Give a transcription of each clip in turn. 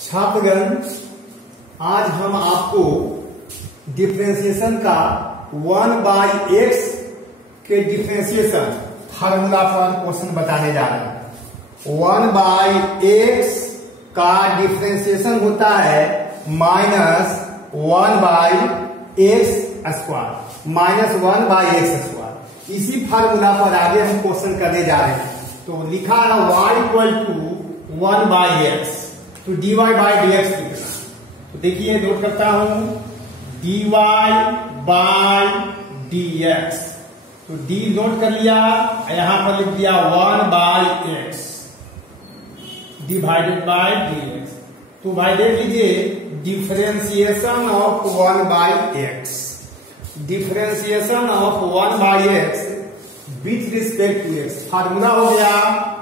छात्रगण, आज हम आपको डिफरेंशिएशन का 1/x के डिफरेंशिएशन फार्मूला पर क्वेश्चन बताने जा रहे हैं। 1/x का डिफरेंशिएशन होता है -1/x²। इसी फार्मूला पर आगे हम क्वेश्चन करने जा रहे हैं। तो लिखा है y = 1/x, तो dy बाई dx कितना। तो देखिए नोट करता हूं, dy बाई dx, तो d नोट कर लिया, यहां पर लिख दिया 1/x डिवाइडेड बाई dx। तो भाई देख लीजिए, differentiation of 1/x, differentiation of 1/x with respect to x, formula हो गया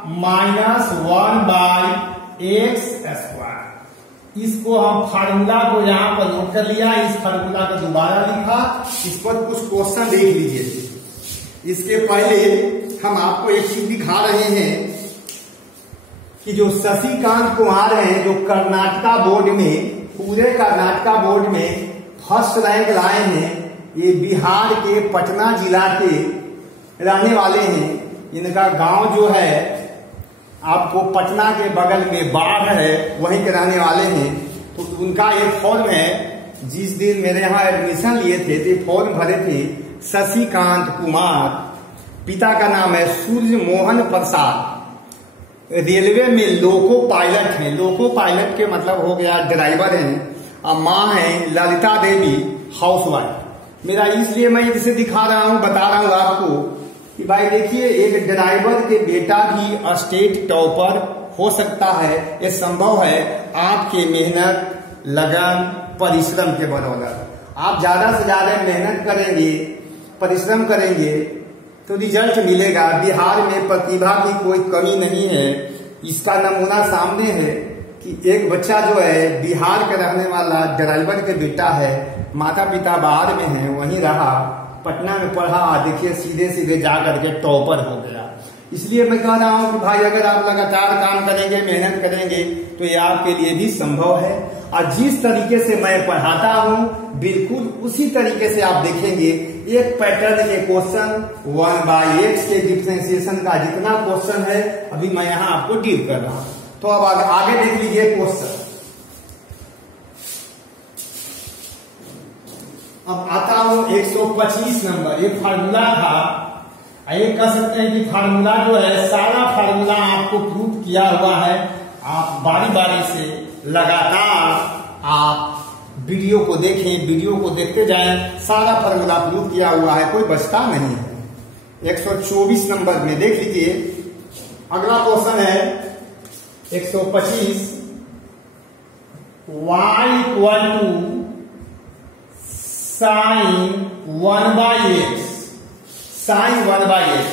-1/x²। इसको हम फार्मूला को यहां पर नोट कर लिया, इस फार्मूला को दोबारा लिखा, इस पर कुछ क्वेश्चन देख लीजिए। इसके पहले हम आपको एक चीज दिखा रहे हैं कि जो शशिकांत कुमार हैं, जो कर्नाटका बोर्ड में, पूरे कर्नाटका बोर्ड में फर्स्ट रैंक लाए हैं, ये बिहार के पटना जिला के रहने वाले हैं। इनका गांव जो है आपको पटना के बगल में बाढ़ है, वहीं के रहने वाले हैं। तो उनका एक फॉर्म है, जिस दिन मेरे यहाँ एडमिशन लिए थे तो फॉर्म भरे थे शशिकांत कुमार, पिता का नाम है सूर्य मोहन प्रसाद, रेलवे में लोको पायलट हैं। लोको पायलट के मतलब हो गया ड्राइवर हैं। और माँ है ललिता देवी, हाउसवाइफ। मेरा इसलिए मैं इसे दिखा रहा हूँ, बता रहा हूँ आपको कि भाई देखिए, एक ड्राइवर के बेटा भी स्टेट टॉपर हो सकता है। ये संभव है आपके मेहनत, लगन, परिश्रम के बदौलत। आप ज्यादा से ज्यादा मेहनत करेंगे, परिश्रम करेंगे तो रिजल्ट मिलेगा। बिहार में प्रतिभा की कोई कमी नहीं है। इसका नमूना सामने है कि एक बच्चा जो है बिहार के रहने वाला ड्राइवर के बेटा है, माता पिता बाहर में है, वहीं रहा, पटना में पढ़ा, देखिए सीधे सीधे जा करके टॉपर हो गया। इसलिए मैं कह रहा हूं कि भाई अगर आप लगातार काम करेंगे, मेहनत करेंगे तो ये आपके लिए भी संभव है। और जिस तरीके से मैं पढ़ाता हूं, बिल्कुल उसी तरीके से आप देखेंगे एक पैटर्न के क्वेश्चन 1/x के डिफरेंशिएशन का जितना क्वेश्चन है अभी मैं यहां आपको डील कर रहा हूं। तो अब आगे देख लीजिए क्वेश्चन। अब आता हूं 125 नंबर। ये फार्मूला था, ये कह सकते हैं कि फार्मूला जो है, सारा फार्मूला आपको प्रूफ किया हुआ है। आप बारी बारी से लगातार आप वीडियो को देखें, वीडियो को देखते जाएं, सारा फार्मूला प्रूफ किया हुआ है, कोई बचता नहीं है। 124 नंबर में देख लीजिए, अगला क्वेश्चन है 125, y = sin 1/x, sin 1/x।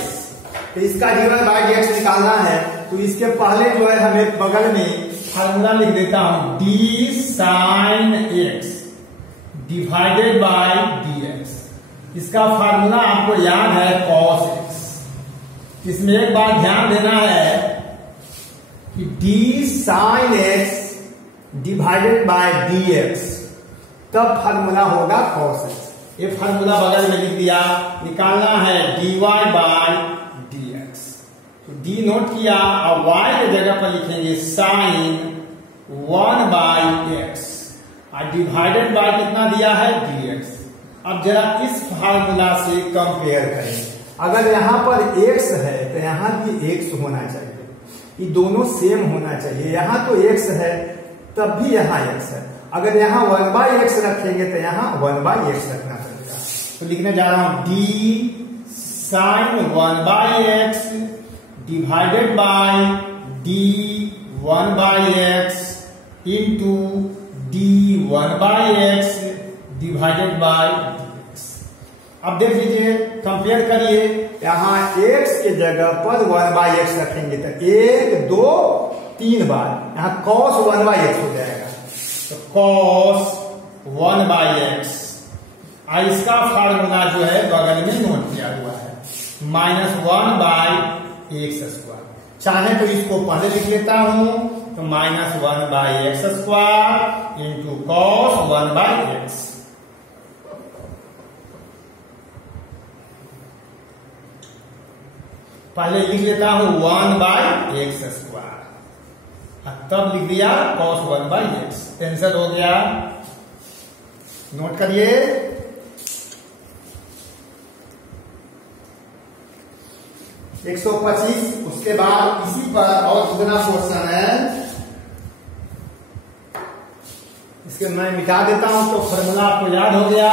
तो इसका डिवाइड बाई dx निकालना है। तो इसके पहले जो है हमें बगल में फार्मूला लिख देता हूं, d sin x divided by dx। इसका फार्मूला आपको याद है cos x। इसमें एक बात ध्यान देना है कि d sin x divided by dx, तब फार्मूला होगा cos x। ये फार्मूला बगल में लिख दिया, निकालना है dy बाई dx। तो d नोट किया, और y के जगह पर लिखेंगे sin 1/x, और डिवाइडेड बाय कितना दिया है dx। अब जरा इस फार्मूला से कंपेयर करें। अगर यहां पर x है तो यहां भी x होना चाहिए, ये दोनों सेम होना चाहिए। यहां तो x है तब भी यहां x है। अगर यहां 1/x रखेंगे तो यहां 1/x रखना पड़ेगा। तो लिखने जा रहा हूं d sin 1/x divided by d 1/x into d 1/x divided by dx। अब देख लीजिए, कंपेयर करिए, यहां x के जगह पर 1/x रखेंगे तो 1, 2, 3 बार यहां cos 1/x हो जाएगा। तो cos 1/x, इसका फार्मूला जो है बगल में नोट किया हुआ है, -1/x²। चाहे तो इसको पहले लिख लेता हूं, तो -1/x² इंटू cos 1/x। पहले लिख लेता हूं 1/x², तब लिख दिया cos 1/x। कैंसिल हो गया, नोट करिए। एक 125। उसके बाद इसी पर और दूसरा क्वेश्चन है, इसके मैं मिटा देता हूं तो फॉर्मूला आपको याद हो गया।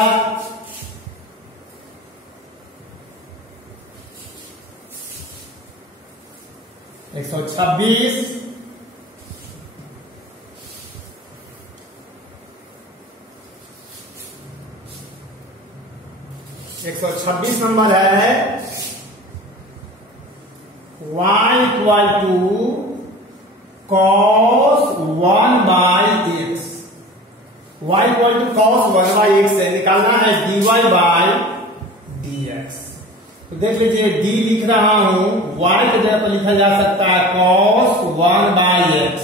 एक 126 126 नंबर है y equal to cos 1/x। y equal to cos 1/x से निकालना है dy/dx। तो देख लीजिए, d लिख रहा हूं, y की जगह पर लिखा जा सकता है cos 1/x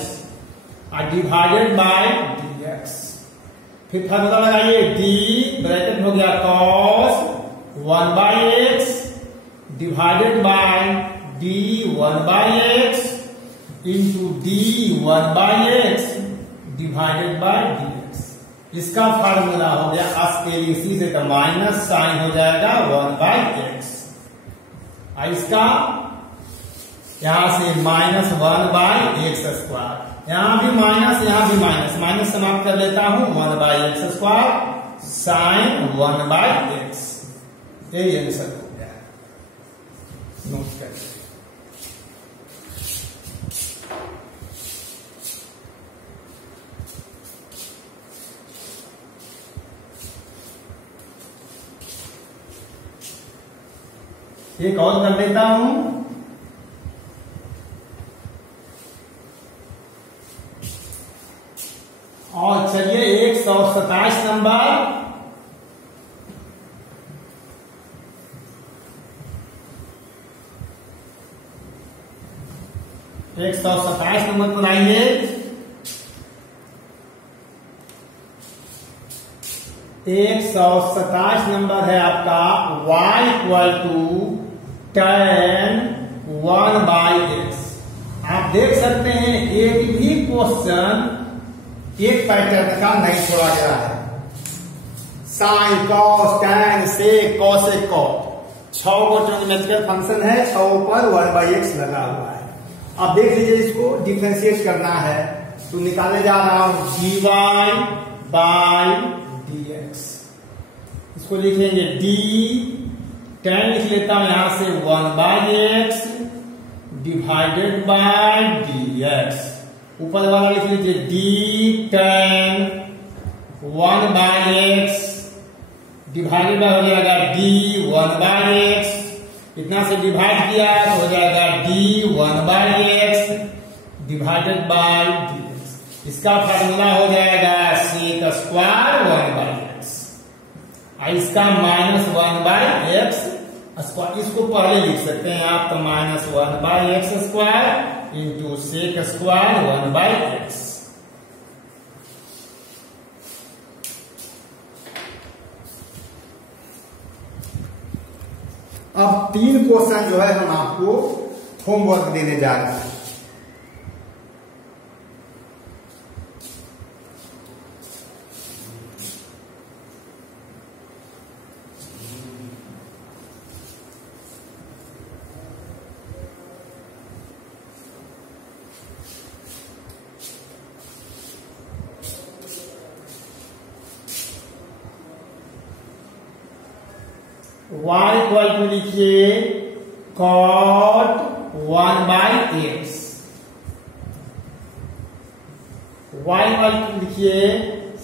और डिवाइडेड बाय dx। फिर फॉर्मूला लगाइए, d ब्रैकेट हो गया cos 1/x divided by d1/x into d1/x divided by dx। इसका फार्मूला हो गया स्केलिंग सी से, तो माइनस साइन हो जाएगा 1/x। इसका यहां से -1/x², यहां भी माइनस, यहां भी माइनस, माइनस समाप्त कर लेता हूं 1/x² साइन 1/x। यही आंसर हो गया, नोट करिए। एक और कर लेता हूं, और चलिए 127 नंबर, पर आइए। 127 नंबर है आपका y equal to tan 1/x। आप देख सकते हैं एक भी क्वेश्चन एक पैटर्न का नहीं छोड़ा गया है। साइन, कॉस, टैन, सेक, कॉसेक, कॉट, 6 को ट्रिग्नोमेट्रिकल फंक्शन है, 6 पर 1/x लगा हुआ है। अब देख लीजिए, इसको डिफरेंशिएट करना है, तो निकालने जा रहा हूं dy/dx। इसको लिखेंगे d, tan लिख लेता हूं यहां से 1/x डिवाइडेड बाय dx। ऊपर वाला लिख लीजिए d tan 1/x divided by हो जाएगा d1/x। इतना से डिवाइड किया तो हो जाएगा d1/x डिवाइडेड बाय dx। इसका फार्मूला हो जाएगा sec² 1/x। इसका -1/x², इसको पहले लिख सकते हैं आप, तो -1/x² इंटू sec² 1/x। अब 3 क्वेश्चन जो है हम आपको होमवर्क देने जा रहे हैं। y इक्वल टू लिखिए cot 1/x। y equal to लिखिए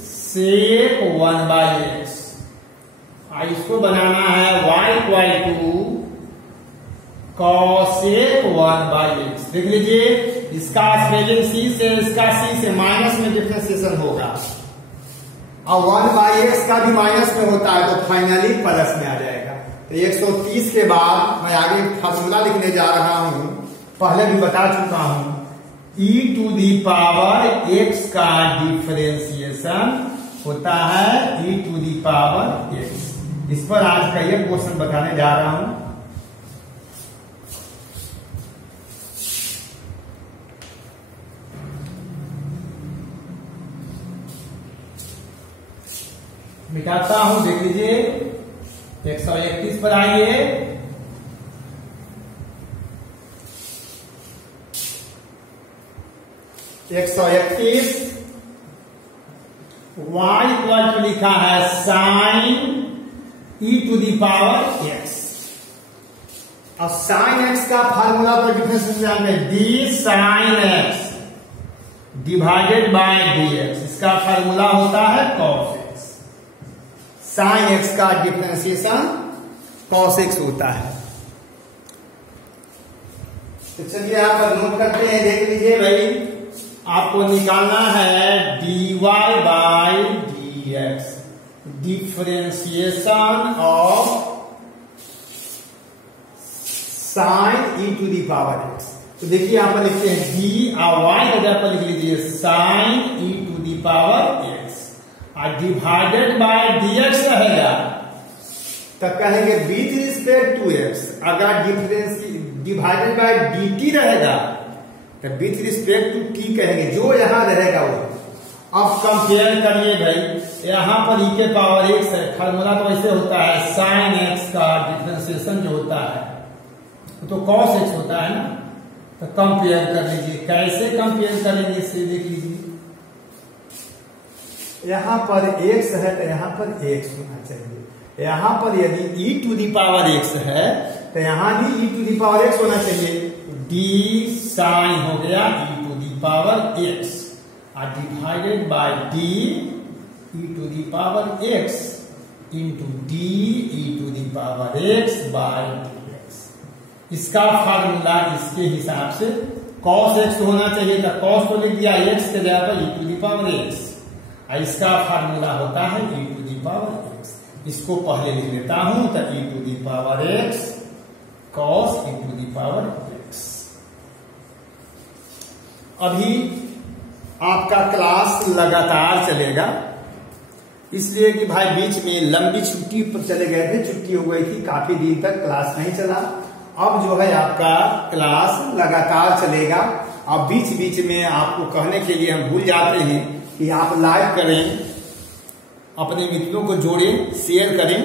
sec 1/x। इसको बनाना है y equal to cosec 1/x। देख लीजिए, इसका स्पेलिंग c से, इसका c से माइनस में डिफरेंशिएशन होगा, और 1/x का भी माइनस में होता है, तो फाइनली प्लस में आ जाएगा। तो 130 के बाद मैं आगे फार्मूला लिखने जा रहा हूं, पहले भी बता चुका हूं, e to the power x का डिफरेंशिएशन होता है e to the power x। इस पर आज का ये क्वेश्चन बताने जा रहा हूं। मिटाता हूं, देख लीजिए 131 पर आइए। एक सौ 131 y इक्वल टू लिखा है sine e to the power x। अब साइन x का फार्मूला पर डिफरेंशिएशन में d sine x divided by dx, इसका फार्मूला होता है cos x। साइन x का डिफरेंशिएशन cos x होता है। तो चलिए आप नोट करते हैं, देख लीजिए भाई, आपको निकालना है dy by dx, differentiation of sine e to the power x। तो देखिए यहां पर लिखते हैं d और y की जगह पर लिख लीजिए sine e to the power x और डिवाइडेड बाय dx रहेगा, तो कहेंगे विथ रिस्पेक्ट टू x। अगर डिवाइडेड बाय dt रहेगा तो विथ रिस्पेक्ट टू t कहेंगे, जो यहां रहेगा वो। अब कंपेयर करिए भाई, यहां पर e के पावर x है, फार्मूला तो ऐसे होता है साइन x का डिफरेंशिएशन जो होता है तो cos x होता है ना। तो कंपेयर कर लीजिए, कैसे कंपेयर करेंगे इससे देख लीजिए। यहां पर x है तो यहां पर x होना चाहिए, यहां पर यदि e to the power x है तो यहां भी e to the power x होना चाहिए। d साइन हो गया e to the power x और divided by d e to the power x into d e to the power x by dx। इसका फार्मूला इसके हिसाब से cos x होना चाहिए था, cos तो लिख दिया, x के जगह पर e to the power x और इसका फार्मूला होता है e to the power x। इसको पहले लिख लेता हूं, तो e to the power x cos e to the power x। अभी आपका क्लास लगातार चलेगा, इसलिए कि भाई बीच में लंबी छुट्टी पर चले गए थे, छुट्टी हो गई थी, काफी दिन तक क्लास नहीं चला। अब जो है आपका क्लास लगातार चलेगा। अब बीच बीच में आपको कहने के लिए हम भूल जाते हैं कि आप लाइक करें, अपने मित्रों को जोड़ें, शेयर करें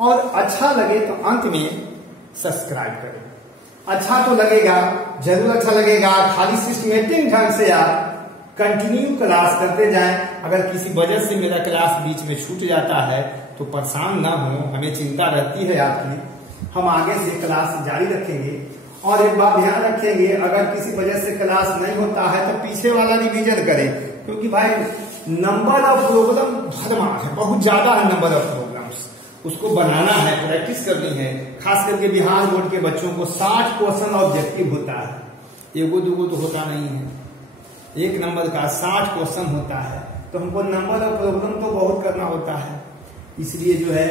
और अच्छा लगे तो अंत में सब्सक्राइब करें। अच्छा तो लगेगा, जरूर अच्छा लगेगा, खाली सिस्टमेटिक ढंग से आप कंटिन्यू क्लास करते जाएं। अगर किसी वजह से मेरा क्लास बीच में छूट जाता है तो परेशान ना हो, हमें चिंता रहती है आपकी। हम आगे से क्लास जारी रखेंगे और एक बात ध्यान रखेंगे, अगर किसी वजह से क्लास नहीं होता है तो पीछे वाला रिवीजन करें, क्योंकि भाई नंबर ऑफ प्रॉब्लम भरमार है, बहुत ज्यादा है नंबर ऑफ प्रॉब्लम्स, उसको बनाना है, प्रैक्टिस करनी है। खास करके बिहार बोर्ड के बच्चों को 60 क्वेश्चन ऑब्जेक्टिव होता है, एगो दूगो तो होता नहीं है, एक नंबर का 60 क्वेश्चन होता है, तो हमको नंबर ऑफ प्रॉब्लम तो बहुत करना होता है। इसलिए जो है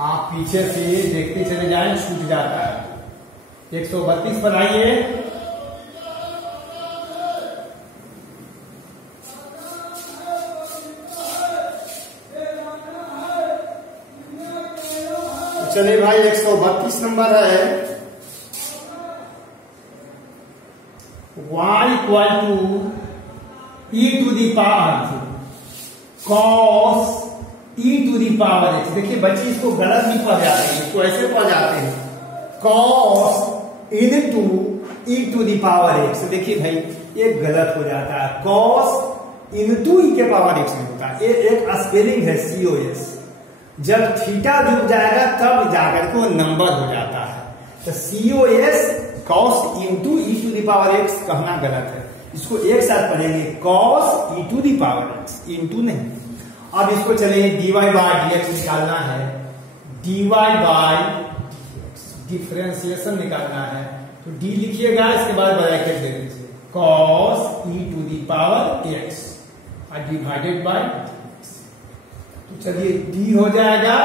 आप पीछे से देखते चले जाएं, छूट जाता है। 132 पर आइए। चलिए भाई 132 नंबर है, y equal to e to the power cos e to the power x। देखिए बच्चे इसको गलत नहीं पढ़ जाते हैं, इसको ऐसे पढ़ जाते हैं cos into e to the power x। देखिए भाई ये गलत हो जाता है, cos इनटू e के पावर x में होता है, ये एक स्पेलिंग है COS। जब थीटा जुड़ जाएगा तब जाकर के वो नंबर हो जाता है, तो COS cos into e to the power x कहना गलत है, इसको एक साथ पढ़ेंगे cos e to the power x, into नहीं। अब इसको चलिए dy बाय dx निकालना है, dy बाय dx डिफरेंशिएशन निकालना है, तो d लिखिएगा, इसके बाद ब्रैकेट दे दीजिए cos e to the power x और डिवाइडेड बाय dx। तो चलिए d हो जाएगा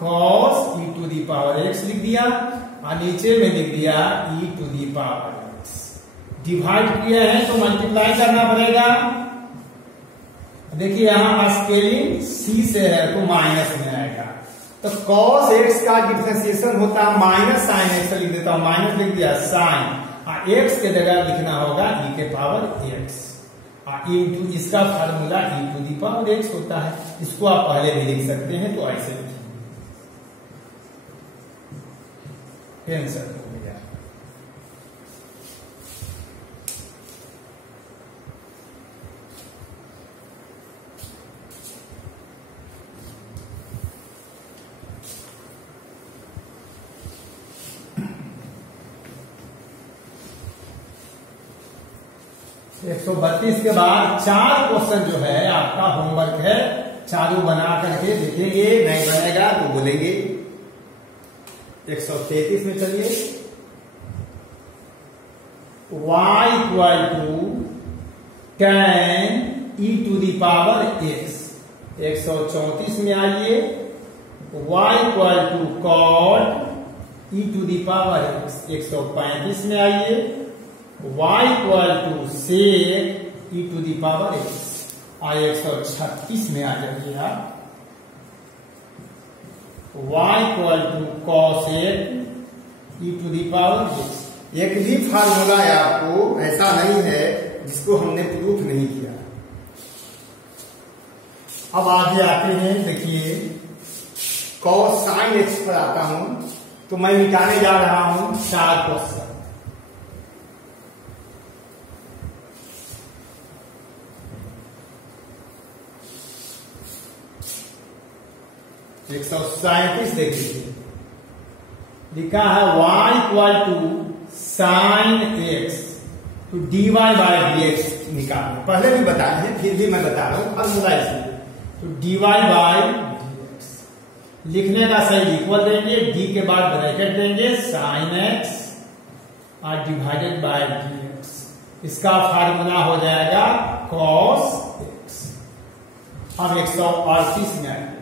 cos e to the power x लिख दिया और नीचे में लिख दिया e to the power x। Divide किए हैं तो मल्टीप्लाई करना पड़ेगा। देखिए यहां स्केलिंग सी से है तो माइनस में आएगा, तो cos x का डिफरेंशिएशन होता है माइनस साइन एक्स, लिख देता हूं माइनस, लिख दिया साइन, और x के जगह लिखना होगा e के पावर x, इंटू इसका formula e to the power x होता है। इसको आप पहले भी लिख सकते हैं, तो ऐसे लिखेंगे, आंसर हो गया। एक 132 के बाद 4 क्वेश्चन जो है आपका होमवर्क है, चारों बना करके देखेंगे, नहीं बनेगा तो बोलेंगे। 133 में चलिए, y equal to tan e to the power x। 134 में आइए, y equal to cot e to the power x। 135 में आइए, y equal to sec e to the power x। और 136 में आ जाइए आप, y equal to cosec e to the power x। एक भी फार्मूला है आपको ऐसा नहीं है जिसको हमने प्रूफ नहीं किया। अब आगे आते हैं, देखिए cos sin x पर आता हूं, तो मैं निकालने जा रहा हूं 4 क्वेश्चन। एक 137 देखिए, लिखा है y equal to sine x तो dy बाय dx निकालना। पहले भी बताए हैं, फिर भी मैं बता रहा हूं फार्मूला इसलिए। तो dy बाय dx लिखने का सही इक्वल देंगे, d के बाद ब्रैकेट देंगे साइन एक्स और डिवाइडेड बाय dx। इसका फार्मूला हो जाएगा cos x। अब 138 में आएंगे,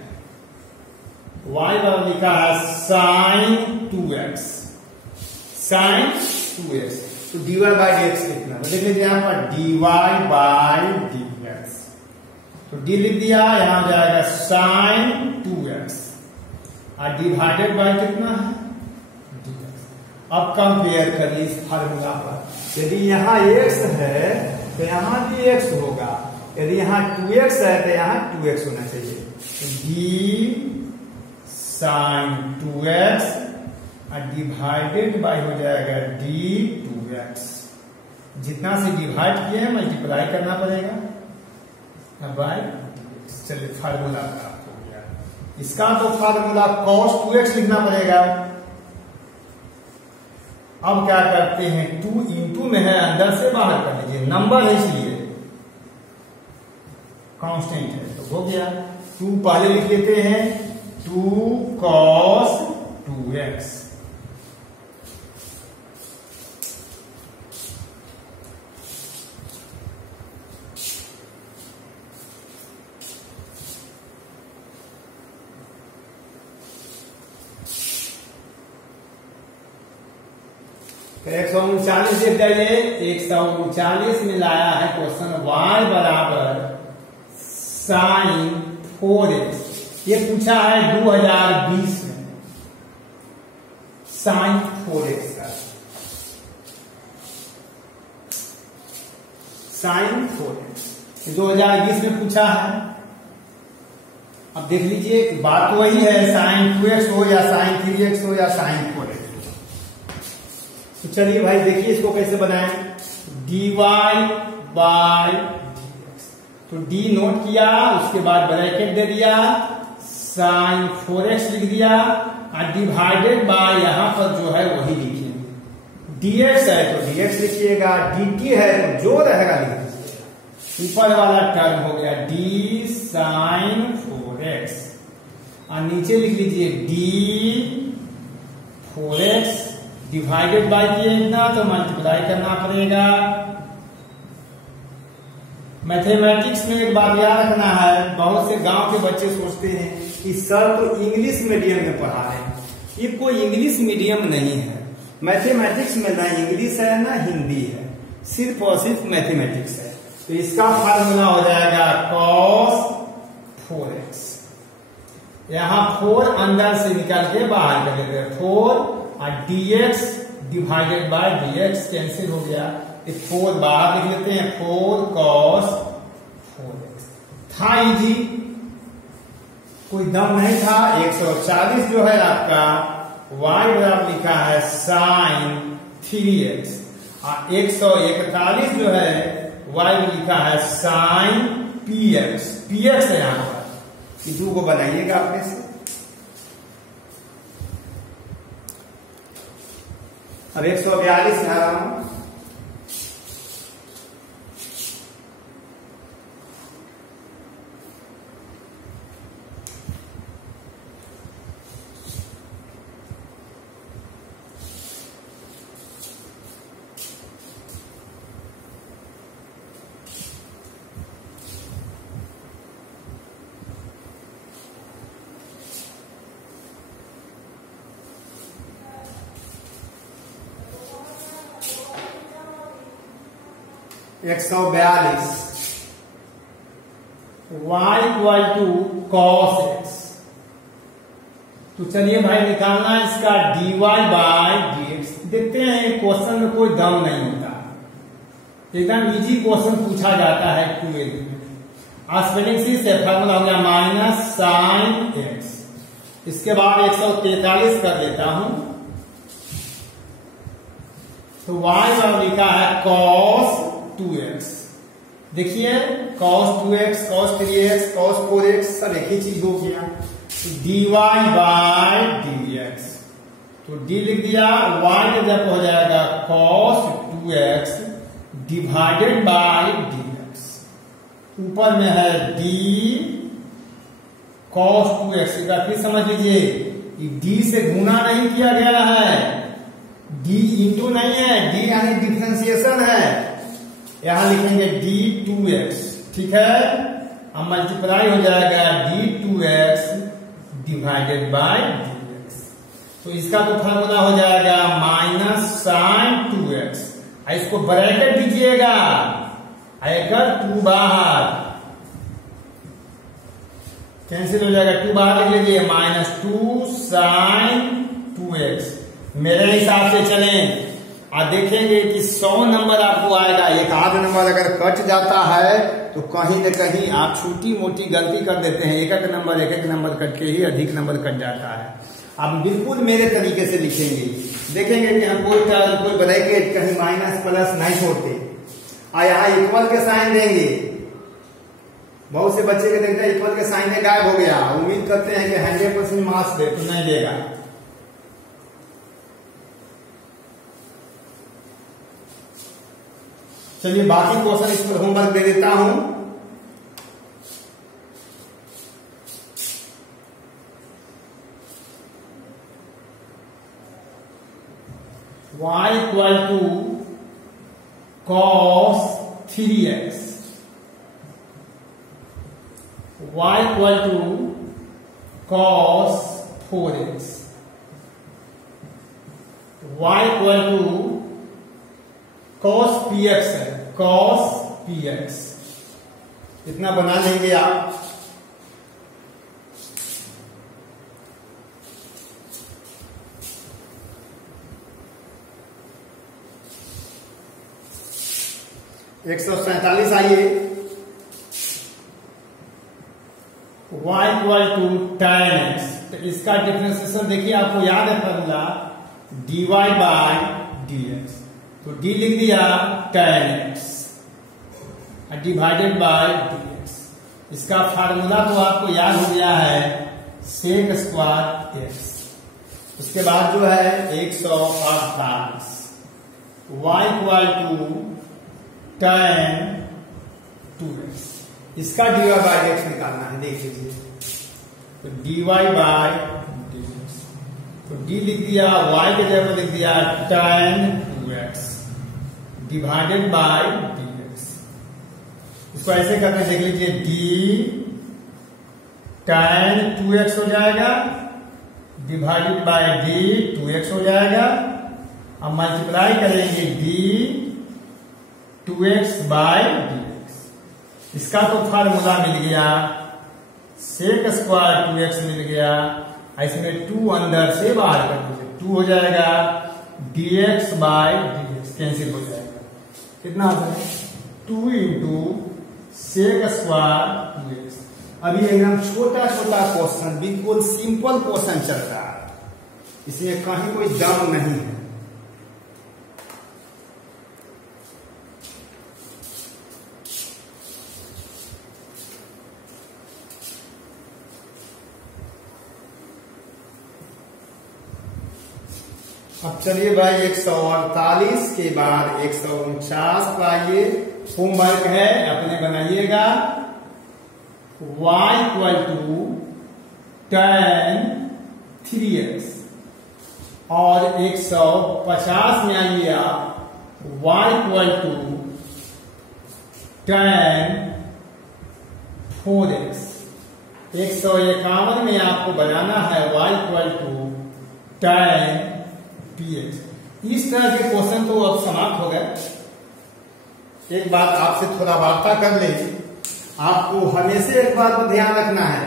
y बराबर लिखा है साइन 2x, साइन 2x तो dy बाय dx लिखना। देख लीजिए यहां पर dy बाय dx, तो d लिख दिया, यहां हो जाएगा साइन 2x और डिवाइडेड बाय कितना है dx। अब कंपेयर करिए इस फार्मूला पर, यदि यहां x है तो यहां भी x होगा, यदि यहां 2x है तो यहां 2x होना चाहिए। d साइन 2x और डिवाइडेड बाय हो जाएगा d2x। जितना से डिवाइड किए हैं मल्टीप्लाई करना पड़ेगा बाय dx। चलिए फार्मूला प्राप्त हो गया। इसका तो फार्मूला cos 2x लिखना पड़ेगा। अब क्या करते हैं, 2 इंटू में है, अंदर से बाहर कर लीजिए, नंबर है इसलिए कांस्टेंट है तो हो गया। 2 पहले लिख लेते हैं, 2 cos 2x। तो 139 देख जाइए, 139 में लाया है क्वेश्चन y बराबर साइन 4x। ये पूछा है 2020 में, साइन 4x का, साइन 4x 2020 में पूछा है। अब देख लीजिए बात वही है, साइन 2x हो या साइन 3x हो या साइन 4x हो। तो चलिए भाई देखिए इसको कैसे बनाएं, dy बाय dx। तो d नोट किया, उसके बाद ब्रैकेट दे दिया, साइन 4x लिख दिया और डिवाइडेड बाय यहां पर जो है वही लिखिए, dx है तो dx लिखिएगा, dt है तो जो रहेगा लिख दीजिएगा। ऊपर वाला टर्म हो गया d साइन 4x और नीचे लिख लीजिए d 4x डिवाइडेड बाय किए इतना तो मल्टीप्लाई करना पड़ेगा। मैथमेटिक्स में एक बात याद रखना है, बहुत से गांव के बच्चे सोचते हैं कि सर तो इंग्लिश मीडियम में पढ़ा रहे हैं। ये कोई इंग्लिश मीडियम नहीं है, मैथमेटिक्स में ना इंग्लिश है ना हिंदी है, सिर्फ और सिर्फ मैथमेटिक्स है। तो इसका फार्मूला हो जाएगा cos 4x। यहां 4 अंदर से निकाल के बाहर कर लेते हैं, 4 और dx divided by dx cancel हो गया, 4 बाहर लिख लेते हैं, 4 cos 4x। था इजी, कोई दम नहीं था। 140 जो है आपका y बराबर लिखा है sin 3x, और 141 जो है y लिखा है sin px। px है यहां पर, दो को बनाइएगा अपने से। अब 142 ला रहा हूं, y equal to cos x। तो चलिए भाई निकालना है इसका dy बाय dx। देखते हैं क्वेश्चन में कोई दम नहीं होता, एकदम इजी क्वेश्चन पूछा जाता है 12th में। स्पेलिंग सी से फॉर्मूला हो गया माइनस साइन x। इसके बाद 143 कर देता हूं, तो y पर लिखा है cos 2x। देखिए cos 2x, cos 3x, cos 4x सब एक ही चीज हो गया। तो dy बाय dx, तो d लिख दिया, y का जब हो जाएगा cos 2x divided by dx। ऊपर में है d cos 2x। एक बार फिर समझ लीजिए, d से गुना नहीं किया गया है, d इंटू नहीं है, d यानी डिफरेंशिएशन है। यहां लिखेंगे d2x, ठीक है। अब मल्टीप्लाई हो जाएगा d2x डिवाइडेड बाय dx। तो इसका तो फॉर्मूला हो जाएगा माइनस साइन 2x। इसको ब्रैकेट दीजिएगा, आएगा 2 बाहर कैंसिल हो जाएगा, 2 बाहर लिख लीजिए, माइनस 2 साइन 2x। मेरे हिसाब से चलें और देखेंगे कि 100 नंबर आपको आएगा। एक आध नंबर अगर कट जाता है तो कहीं न कहीं आप छोटी मोटी गलती कर देते हैं, एक एक नंबर कट के ही अधिक नंबर कट जाता है। आप बिल्कुल मेरे तरीके से लिखेंगे, देखेंगे कि हम कोई ब्रैकेट कहीं माइनस प्लस नहीं छोड़ते, और यहाँ इक्वल के साइन देंगे। बहुत से बच्चे के देखते हैं इक्वल के साइन में गायब हो गया, उम्मीद करते हैं कि 100% मार्क्स दे, तो नहीं देगा। चलिए बाकी क्वेश्चन इस पर होमवर्क दे देता हूं। y equal to cos 3x, y equal to cos 4x, y equal to cos px है, cos px। इतना बना लेंगे आप। एक 147 आइए, y equal to tan x। तो इसका डिफरेंशिएशन देखिए, आपको याद है फॉर्मूला dy बाय dx। तो d लिख दिया tan x divided by dx। इसका फार्मूला तो आपको याद हो गया है sec स्क्वायर x। उसके बाद जो है 148, y equal to tan 2x। इसका dy बाय dx निकालना है, देख लीजिए। तो dy बाय dx, तो d लिख दिया, y के जगह लिख दिया tan 2x divided by dx। इसको ऐसे करके देख लीजिए, d tan 2x हो जाएगा डिवाइडेड बाय d 2x हो जाएगा। अब मल्टीप्लाई करेंगे d 2x बाय dx। इसका तो फार्मूला मिल गया, सेक स्क्वायर 2x मिल गया, इसमें 2 अंदर से बाहर कर दीजिए, 2 हो जाएगा dx बाय dx, कैंसिल हो जाएगा। कितना आता है 2 इंटू सेक स्क्वायर 2x। अभी एकदम छोटा छोटा क्वेश्चन, बिल्कुल सिंपल क्वेश्चन चल रहा है, इसमें कहीं कोई दम नहीं है। अब चलिए भाई 148 के बाद 149 पर आइए। होमवर्क है, अपने बनाइएगा। y equal to tan 3x और 150 में आइए आप, y equal to tan 4x। 151 में आपको बनाना है y equal to tan px। इस तरह के क्वेश्चन तो अब समाप्त हो गए। एक बात आपसे थोड़ा वार्ता कर ले, आपको हमेशा एक बात को ध्यान रखना है,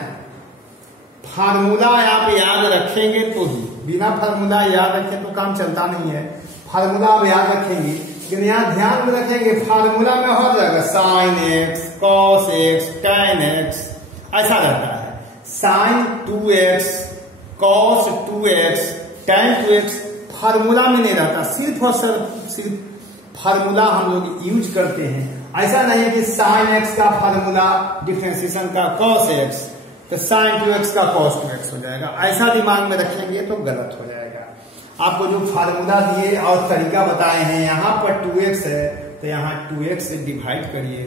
फार्मूला आप याद रखेंगे तो ही, बिना फार्मूला याद रखें तो काम चलता नहीं है। फार्मूला आप याद रखेंगे, लेकिन यहाँ ध्यान में रखेंगे फार्मूला में हो जाएगा sign x, cos x, tan x, ऐसा रहता है। Sign 2x, cos 2x, tan 2x formula में नहीं रहता, सिर्फ और सिर्फ फार्मूला हम लोग यूज करते हैं। ऐसा नहीं है कि साइन x का फार्मूला डिफरेंशिएशन का cos x, तो साइन 2x का cos 2x हो जाएगा। ऐसा दिमाग में रखेंगे तो गलत हो जाएगा। आपको जो फार्मूला दिए और तरीका बताए हैं, यहाँ पर 2x है तो यहाँ 2x से डिवाइड करिए,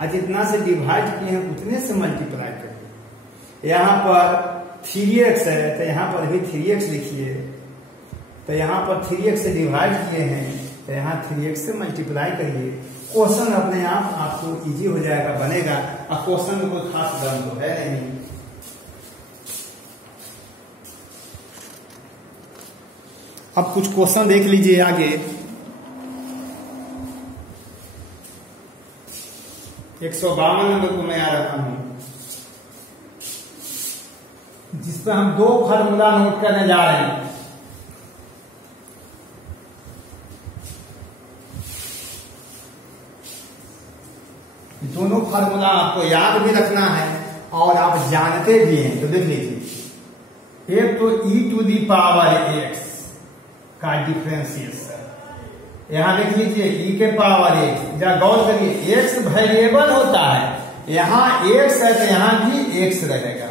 और जितना से डिवाइड किए हैं उतने से मल्टीप्लाई करिए। यहाँ पर 3x है तो यहाँ पर भी 3x लिखिए, तो यहाँ पर 3x से डिवाइड किए हैं तो यहाँ 3x से मल्टीप्लाई करिए। क्वेश्चन अपने आप आपको इजी हो जाएगा, बनेगा। और क्वेश्चन में कोई खास दम तो है नहीं। अब कुछ क्वेश्चन देख लीजिए आगे। 152 नंबर को मैं आ रखा हूं, जिस पर हम 2 फार्मूला नोट करने जा रहे हैं। दोनों फार्मूला आपको याद भी रखना है और आप जानते भी हैं, तो देख लीजिए। एक तो e⁻x का डिफरेंशिएशन, यहां देख लीजिए e⁻x, जरा गौर करिए, x वेरिएबल होता है, यहां x है तो यहां भी x रहेगा।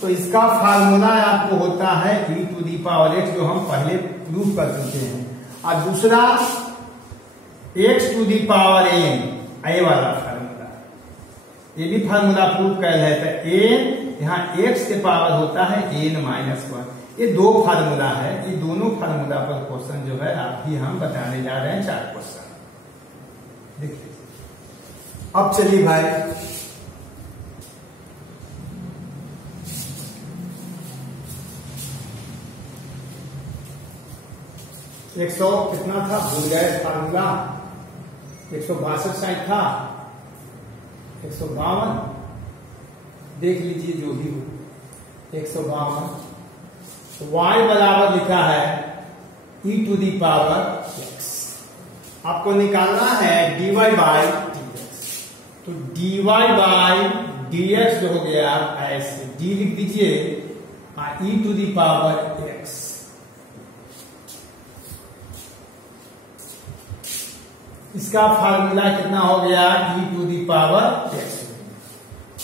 तो इसका फार्मूला आपको होता है e⁻x, जो हम पहले प्रूफ कर चुके हैं। और दूसरा x⁻n, ये वाला फार्मूला, ये भी फार्मूला प्रूव कर है। तो n यहाँ x के पावर होता है n-1। ये 2 फार्मूला है, ये दोनों फार्मूला पर क्वेश्चन जो है आप ही हम बताने जा रहे हैं, 4 क्वेश्चन। देखिए अब चलिए भाई, एक 100 कितना था भूल गए फार्मूला, 162 साइड था, 152 देख लीजिए जो भी हो, 152। y बराबर लिखा है e⁻x। आपको निकालना है dy बाई dx, तो dy बाई dx जो हो गया ऐसे, d लिख दीजिए e⁻x। इसका फार्मूला कितना हो गया e⁻x।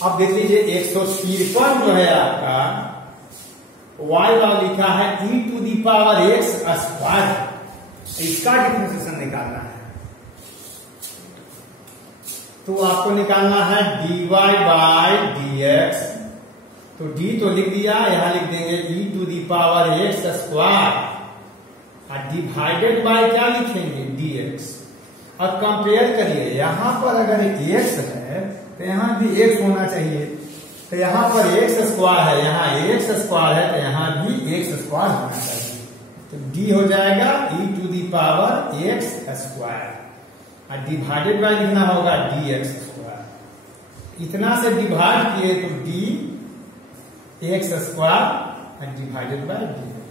अब देख लीजिए 153 जो है आपका, y वाला लिखा है e⁻x स्क्वायर, इसका डिफरेंशिएशन निकालना है। तो आपको निकालना है dy बाई dx, तो d तो लिख दिया, यहां लिख देंगे e⁻x स्क्वायर, और डिवाइडेड बाय क्या लिखेंगे dx। और कंपेयर करिए, यहां पर अगर x है तो यहां भी x होना चाहिए, तो यहां पर x स्क्वायर है, यहां x स्क्वायर है तो यहां भी x स्क्वायर होना चाहिए। तो d हो जाएगा e⁻x स्क्वायर। और डिवाइडेड बाय लिखना होगा dx स्क्वायर। इतना से डिवाइड किए तो dx स्क्वायर और डिवाइडेड बाय dx।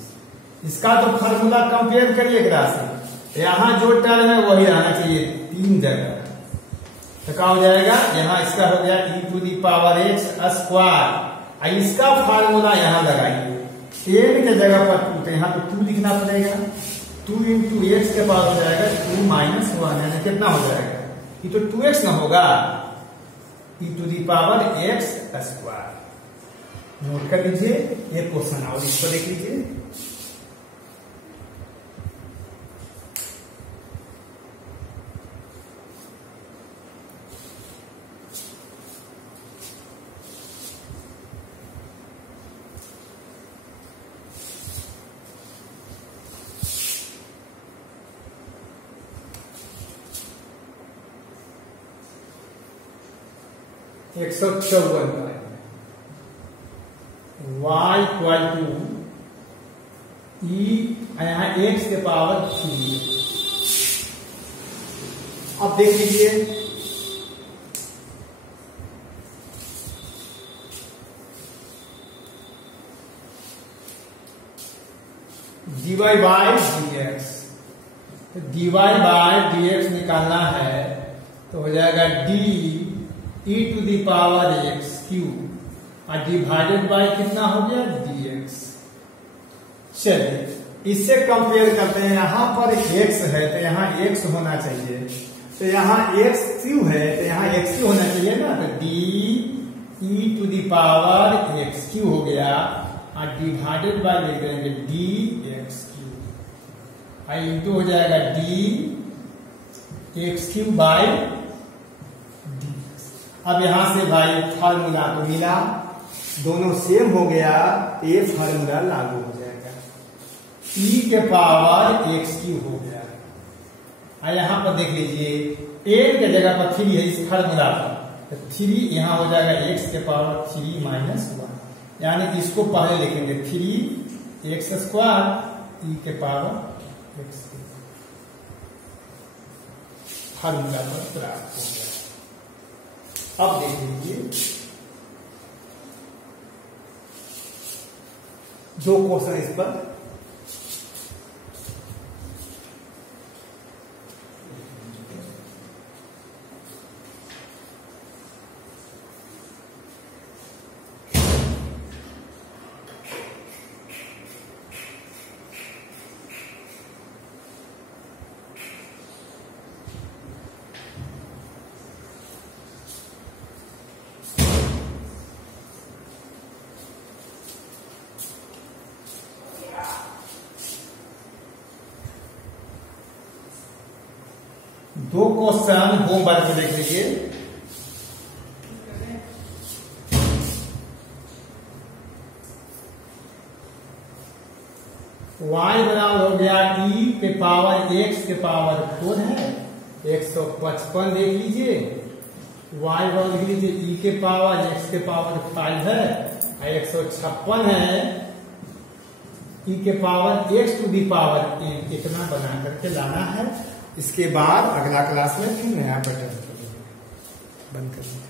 इसका तो फार्मूला कंपेयर करिए एकरा से, यहाँ जो टर्म है वही आना चाहिए 3 जगह। तो क्या हो जाएगा, यहाँ इसका हो गया e⁻x स्क्वायर, इसका फार्मूला यहाँ लगाइए, n के जगह पर 2, तो यहाँ तो 2 लिखना पड़ेगा। 2 इंटू एक्स के पावर हो जाएगा 2 माइनस 1, यानी कितना हो जाएगा, ये तो 2x ना होगा, e⁻x स्क्वायर। नोट कर लीजिए, ये क्वेश्चन और इसको देख लीजिए। y इक्वल टू यहाँ x के पावर 3। अब देख लीजिए, dy बाय dx, तो dy बाय dx निकालना है तो हो जाएगा d e⁻x³ और डिवाइडेड बाय कितना हो गया dx। चलिए इससे कंपेयर करते हैं, यहां पर x है तो यहाँ x होना चाहिए, तो यहाँ x³ है तो यहाँ x³ होना चाहिए ना, तो d e⁻x³ हो गया और डिवाइडेड बाय ले देंगे dx³ और इंटू हो जाएगा dx³ बाय। अब यहां से भाई फार्मूला तो मिला, दोनों सेम हो गया, ये फार्मूला लागू हो जाएगा, e के पावर x³ हो गया। और यहां पर देख लीजिए n के जगह पर 3 है इस फार्मूला पर, तो 3 यहां हो जाएगा x के पावर 3 माइनस 1, यानी इसको पहले लिखेंगे 3x स्क्वायर e के पावर x। फार्मूला पर प्राप्त हो गया। अब देख लीजिए 2 क्वेश्चन इस पर। दो क्वेश्चन होमवर्क में देख लीजिए। y बराबर हो गया e के पावर x के पावर 4 है, 155 देख लीजिए। y बराबर लिख लीजिए e के पावर x के पावर 5 है, 156 है e के power x to the power n, इतना बना करके लाना है। इसके बाद अगला क्लास में फिर नया पैटर्न बंद कर दीजिए।